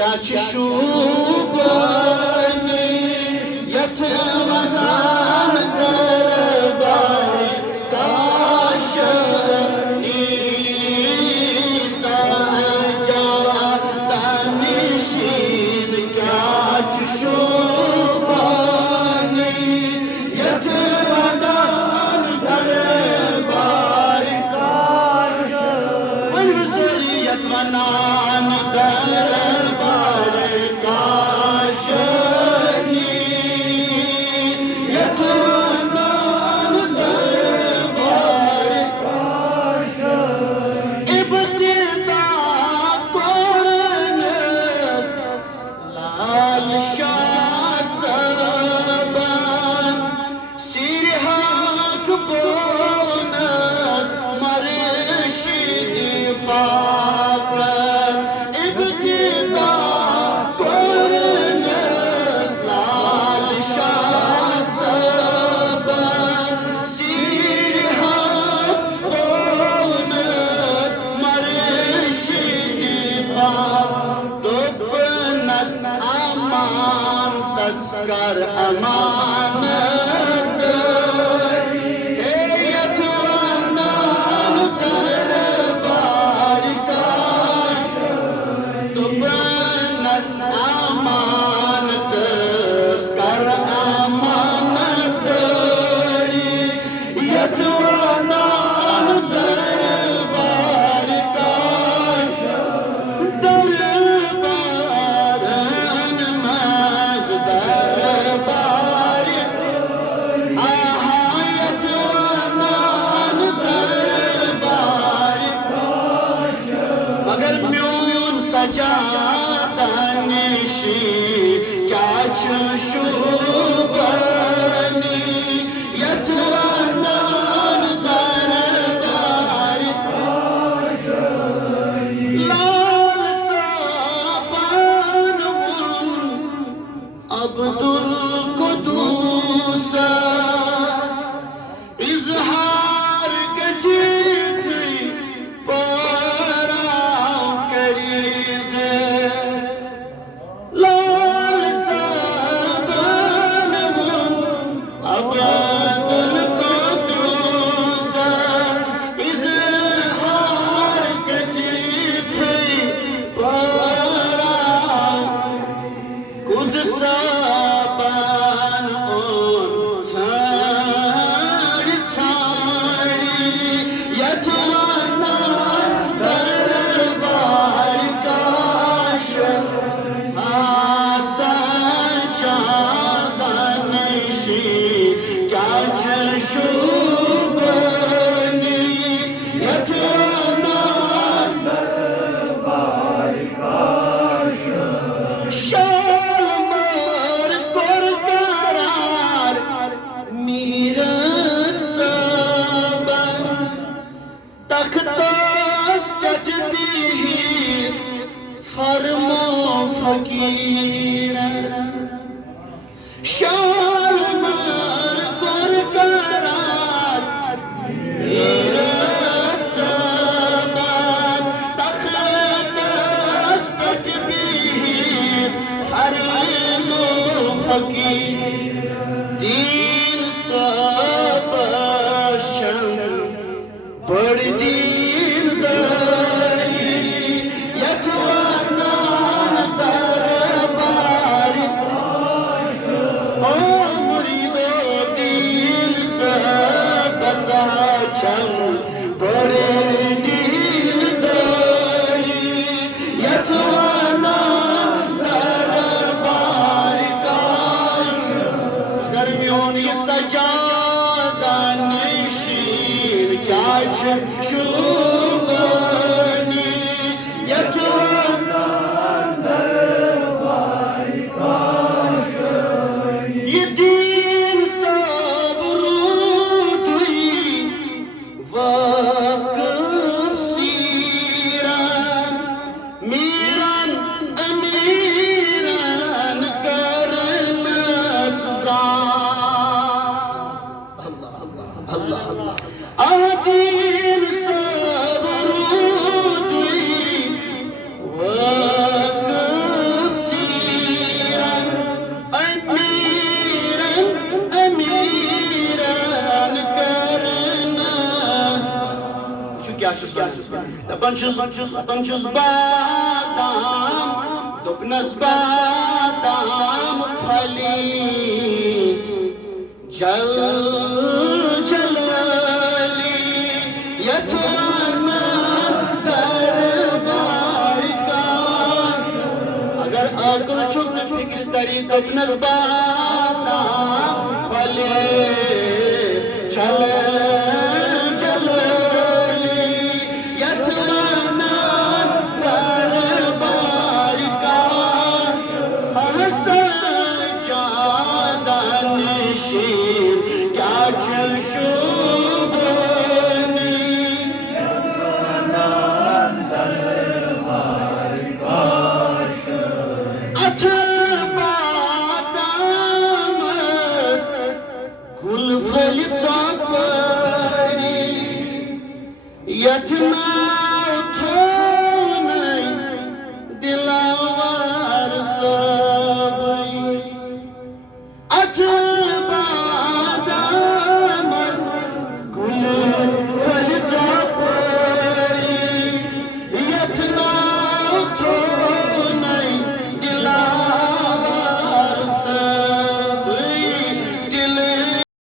क्या शुबानी यतवनान दरबार काशनी साजा तनिशीन क्या शुबानी यतवनान दरबार काशनी यतवनान दरबार काशनी यतवनान दरबार काशनी इब्तिदा कुरनस लाल शाह सबन सिरहाक बोनस मर्शिदी पाक इब्तिदा कुरनस लाल शाह सबन सिरहाक बोनस मर्शिदी पाक दुबनस अमान तस्कर अमानत हे यतवनान दरबार काशनी दुबनस अमान तस्कर अमानत यतवनान दरबार काशनी दरबारन मज दरबार यतवनान दरबार मगर म्यून सजादनिशी क्या शुबानी यतवनान दरबार लाल साबन अब्दुल कुदूस इजहार गजीत पराव करीज़े लाल साबन अब्दुल कुदूस इजहार गजीत पराव कुदसाबान छाड़ी छाड़ी यतवनान दरबार काशनी सजादनिशी क्या शुबानी यतवनान दरबार काशनी शालमार कुर करार मीरत सबन तख्तास पट दीही फरमो फकीर शालमार कुर करार मीरत सबन तख्तास पट दीही फरमो फकीर दीन सबशन बड़ दीन दारी यतवनान दरबार काशनी दपन छुस बादाम दुपनस बादाम फली जल जलली यथाना दरबार का अगर अकल छुप फिक्र तरी दुपनस बादाम फली चल यथना